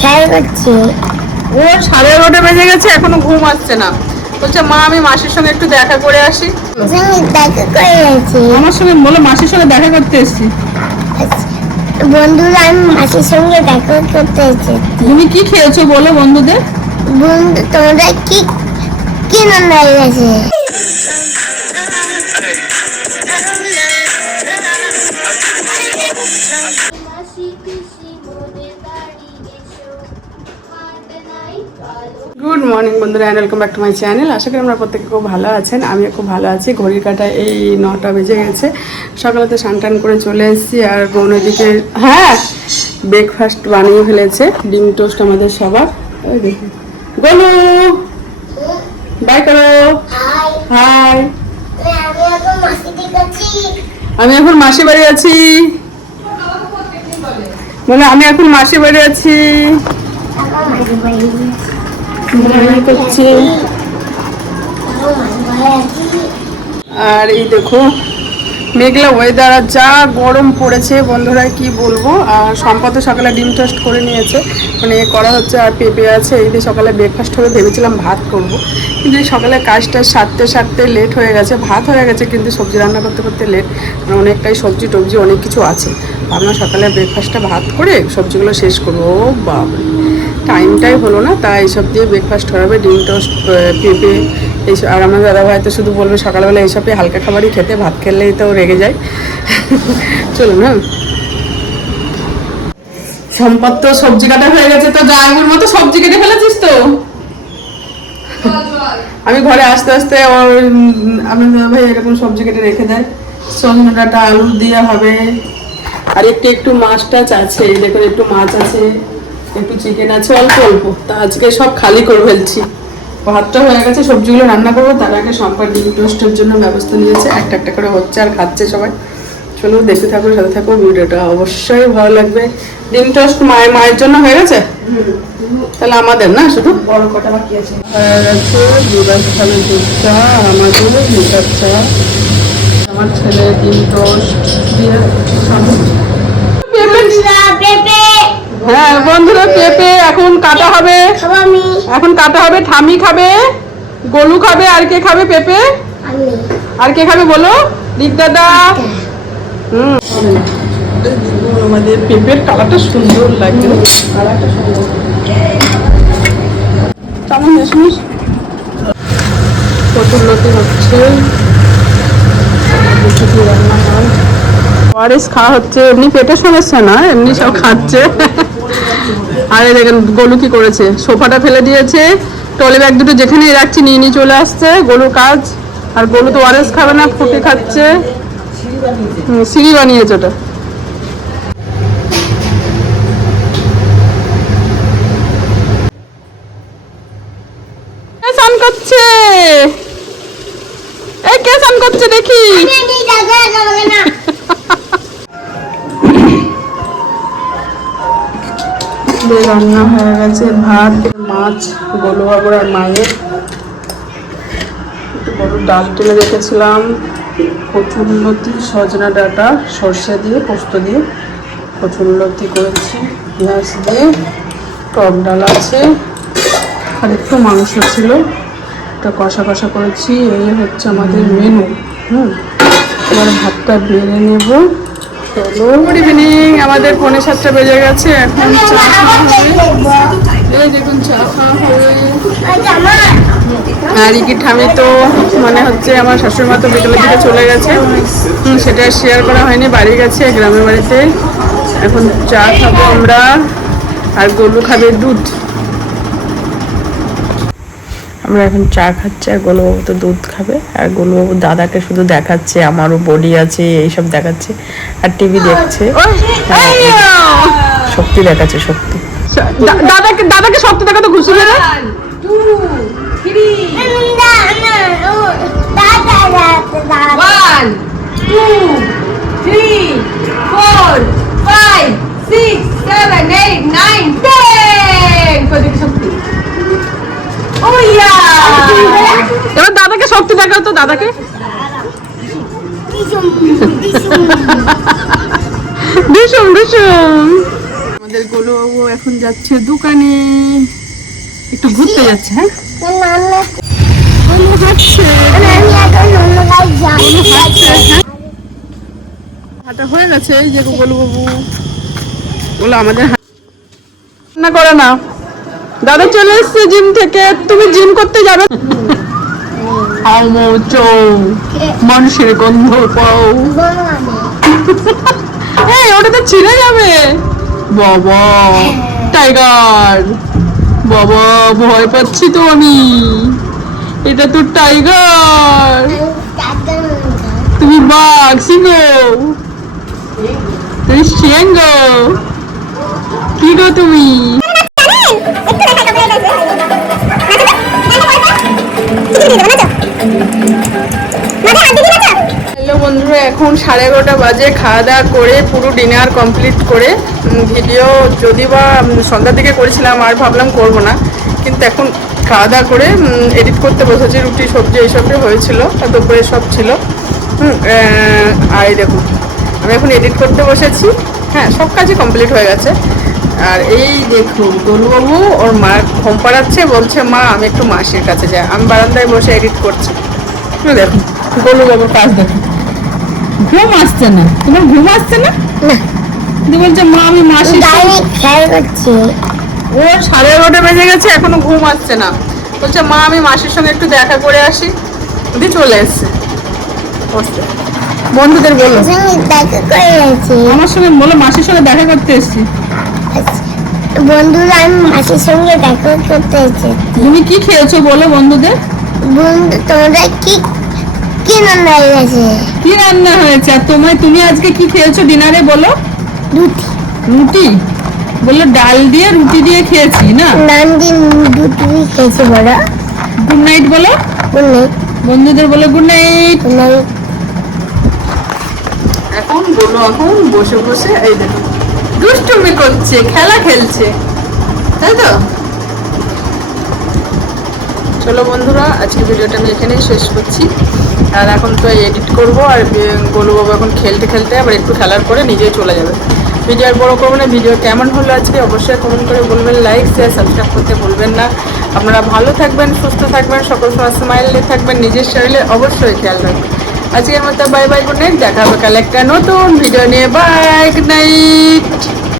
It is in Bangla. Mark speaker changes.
Speaker 1: খেয়াল করছি
Speaker 2: ওর সাড়ে এগারোটা বেজে গেছে এখনও ঘুম আসছে না। বলছে মা আমি মাসির সঙ্গে একটু দেখা করে আসি।
Speaker 1: দেখা করে
Speaker 2: আমার সঙ্গে বলে মাসির সঙ্গে দেখা করতে এসেছি?
Speaker 1: বন্ধুরা আমি মাসির সঙ্গে দেখা করতে এসেছি।
Speaker 2: তুমি কি খেয়েছো বলো বন্ধুদের?
Speaker 1: বন্ধু তোমরা কি কি হয়ে গেছে?
Speaker 2: গুড মর্নিং বন্ধুরা and welcome back to my channel আশা করি আমরা প্রত্যেকে খুব ভালো আছেন আমি খুব ভালো আছি। ঘড়ির কাটা এই নটা বেজে গেছে। সকালে তো স্নান টান করে চলে এসেছি আর বোন ওইদিকে হ্যাঁ ব্রেকফাস্ট বানিয়ে ফেলেছে ডিম টোস্ট আমাদের সবার। ওই গোলু বাই করো। হাই
Speaker 1: আমি এখন মাসিদের
Speaker 2: আমি এখন মাসি বাড়ি আছি। বলে আমি এখন মাসি বাড়ি আছি। আর এই দেখো, মেঘলা ওয়েদার আর যা গরম পড়েছে, বন্ধুরা, কি বলব? আর সম্পদ সকালে ডিম টোস্ট করে নিয়েছে। মানে করা হচ্ছে আর পেঁপে আছে, এই দিয়ে সকালে ব্রেকফাস্ট হবে ভেবেছিলাম ভাত করব। কিন্তু সকালে কাজটা সারতে সারতে লেট হয়ে গেছে, ভাত হয়ে গেছে, কিন্তু সবজি রান্না করতে করতে লেট মানে অনেকটাই সবজি টবজি অনেক কিছু আছে। আমরা সকালে ব্রেকফাস্টটা ভাত করে সবজিগুলো শেষ করব। বাবা। টাইমটাই হলো না, তাই এইসব দিয়ে ব্রেকফাস্ট হবে ডিম টোস্ট পেঁপে, এইসব। আর আমার দাদাভাই তো শুধু বলবে সকালবেলা এইসবই হালকা খাবারই খেতে, ভাত খেলেই তো রেগে যায়। চলুন হ্যাঁ। সম্পদ তো সবজি কাটা হয়ে গেছে, তো জায়গুর মতো সবজি কেটে ফেলেছিস তো। আমি ঘরে আস্তে আস্তে ওর আমার দাদাভাই এরকম সবজি কেটে রেখে দেয়। সজনে ডাঁটা আলু দিয়ে হবে। আর একটু একটু মাছ টাছ আছে, দেখুন, একটু মাছ আছে। একটু চিকেন আছে অল্প অল্প। তা আজকে সব খালি করে ফেলছি। ভাতটা হয়ে গেছে সবজিগুলো রান্না করব। তার আগে সম্পদ ডিম টোস্টের জন্য ব্যবস্থা নিয়েছে। একটা একটা করে হচ্ছে আর খাচ্ছে সবাই। চলো দেখতে থাকো সাথে থাকো। ভিডিওটা অবশ্যই ভালো লাগবে। ডিম টোস্ট মায়ের মায়ের জন্য হয়ে গেছে? তাহলে আমাদের না শুধু? বড় কটা বাকি আছে। হয়ে গেছে দুধার খালে দুধ চা আর আমাদের চা। আমার ছেলে ডিম টোস্ট দিয়ে হ্যাঁ বন্ধুরা পেঁপে এখন কাটা হবে। এখন কাটা হবে ঠামি খাবে গোলু খাবে আর কে খাবে পেঁপে? আর কে খাবে বলো? দিক দাদা। হুম। আমাদের পেঁপের কালারটা সুন্দর লাগবে কালারটা সুন্দর। কেমন হচ্ছে রান্না হয় ওয়ারেস খাওয়া হচ্ছে, এমনি পেটে সমস্যা না, এমনি সব খাচ্ছে। আরে দেখেন, গোলু কি করেছে? সোফাটা ফেলে দিয়েছে। টলি ব্যাগ দুটো যেখানে রাখছি, নিয়ে নিয়ে চলে আসছে, গোলুর কাজ। আর গোলু তো ওয়ারেস খাবে না, ফুটে খাচ্ছে। সিঁড়ি বানিয়েছে ওটা। স্নান করছে। এই কে করছে দেখি? দিয়ে রান্না হয়ে গেছে ভাত, মাছ গোলু বাবুর আর মায়ের। বড় ডাল টেলে রেখেছিলাম। কচুরলতি, সজনা ডাঁটা, সর্ষে দিয়ে, পোস্ত দিয়ে কচুরলতি করেছি, পেঁয়াজ দিয়ে, টক ডাল আছে। আর একটু মাংস ছিল, একটা কষা কষা করেছি। এই হচ্ছে আমাদের মেনু হুম, এবার ভাতটা বেড়ে নেব। গুড ইভিনিং আমাদের পৌনে সাতটা বেজে গেছে, এখন চা খাওয়া দেখুন, চা খাওয়া হবে। আর ইকি ঠামি তো মানে হচ্ছে আমার শাশুড়ি মা তো বিকেলের দিকে চলে গেছে। সেটা শেয়ার করা হয়নি, বাড়ি গেছে গ্রামের বাড়িতে। এখন চা খাব আমরা, আর গরু খাবে দুধ। আমরা এখন চা খাচ্ছি আর গোলুবাবু তো দুধ খাবে আর গোলুবাবু দাদাকে শুধু দেখাচ্ছে আমারও বডি আছে এইসব দেখাচ্ছে আর টিভি দেখছে। হ্যাঁ, শক্তি দেখাচ্ছে শক্তি। দাদাকে দাদাকে শক্তি দেখাতে খুশি করে
Speaker 3: One, two, three, four, five, six, seven, eight, nine, ten. কদিকে শক্তি Oh yeah!
Speaker 2: এবার দাদাকে শক্তি দেখাও তো দাদাকে। ভীষণ ভীষণ। আমাদের গোলুবাবু এখন যাচ্ছে দোকানে। একটু ঘুরতে যাচ্ছে হ্যাঁ? হ্যাঁ হাঁটা হয়ে গেছে যে গোলুবাবু বলো আমাদের হা- করে না। দাদা চলে এসছে জিম থেকে। তুমি জিম করতে যাবে? হামো চৌ। মানুষের গন্ধ পাও। এই ওটা তো ছিঁড়ে যাবে। বাবা টাইগার। বাবা ভয় পাচ্ছি তো আমি। এটা তো টাইগার। তুমি বাঘ সিংহ। তুমি সিংহ। কি গো তুমি? এখন সাড়ে এগারোটা বাজে, খাওয়া দাওয়া করে পুরো ডিনার কমপ্লিট করে ভিডিও যদি বা সন্ধ্যার দিকে করেছিলাম, আর ভাবলাম করব না। কিন্তু এখন খাওয়া দাওয়া করে এডিট করতে বসেছি, রুটি, সবজি এইসবই হয়েছিল দুপুরে সব ছিল। আর দেখুন, আমি এখন এডিট করতে বসেছি। হ্যাঁ সব কাজই কমপ্লিট হয়ে গেছে। আর এই দেখুন গোলুবাবু ওর মা ঘুম পাড়াচ্ছে, বলছে, মা, আমি একটু মাসির কাছে যাই। আমি বারান্দায় বসে এডিট করছি। দেখুন গোলুবাবুর কাজ দেখুন। ঘুম আসছে না। তোমার ঘুম আসছে না? তুমি বলছে মা আমি ওর সাড়ে এগারোটা বেজে গেছে এখনও ঘুম আসছে না। বলছে মা আমি মাসির সঙ্গে একটু দেখা করে আসি। চলে এসছে। বন্ধুদের আমার সঙ্গে বলো মাসির সঙ্গে দেখা করতে এসছি।
Speaker 1: বন্ধুরা আমি মাসির সঙ্গে দেখা করতে এসেছি।
Speaker 2: তুমি কি খেয়েছো বলো বন্ধুদের?
Speaker 1: বন্ধু তোমরা কি কি রান্না হয়ে গেছে
Speaker 2: কি রান্না হয়েছে? আর তুমি আজকে কি খেয়েছো ডিনারে বলো?
Speaker 1: রুটি।
Speaker 2: রুটি? বলল ডাল দিয়ে রুটি দিয়ে খেয়েছি না?
Speaker 1: নান দিন রুটি খেয়েছি বড়
Speaker 2: গুড নাইট বলো।
Speaker 1: বললে
Speaker 2: বন্ধুদের বলো গুড নাইট
Speaker 1: বললে
Speaker 2: এখন বলো এখন বসে বসে এই দেখো দুষ্টুমি করছে খেলা খেলছে তাই তো? চলো বন্ধুরা আজকে ভিডিওটা আমি এখানেই শেষ করছি। আর এখন তো এডিট করব আর গোলু বাবু এখন খেলতে খেলতে আবার একটু খেলার পরে নিজেই চলে যাবে। ভিডিও আর বড় করব না, ভিডিও কেমন হলো আজকে অবশ্যই কমেন্ট করে বলবেন লাইক শেয়ার সাবস্ক্রাইব করতে বলবেন না। আপনারা ভালো থাকবেন, সুস্থ থাকবেন, সকল সময় স্মাইলে থাকবেন, নিজের শরীরে অবশ্যই খেয়াল রাখবেন। আজকের মতো বাই বাই গুড নাইট দেখা হবে কাল একটা নতুন ভিডিও নিয়ে। Bye good night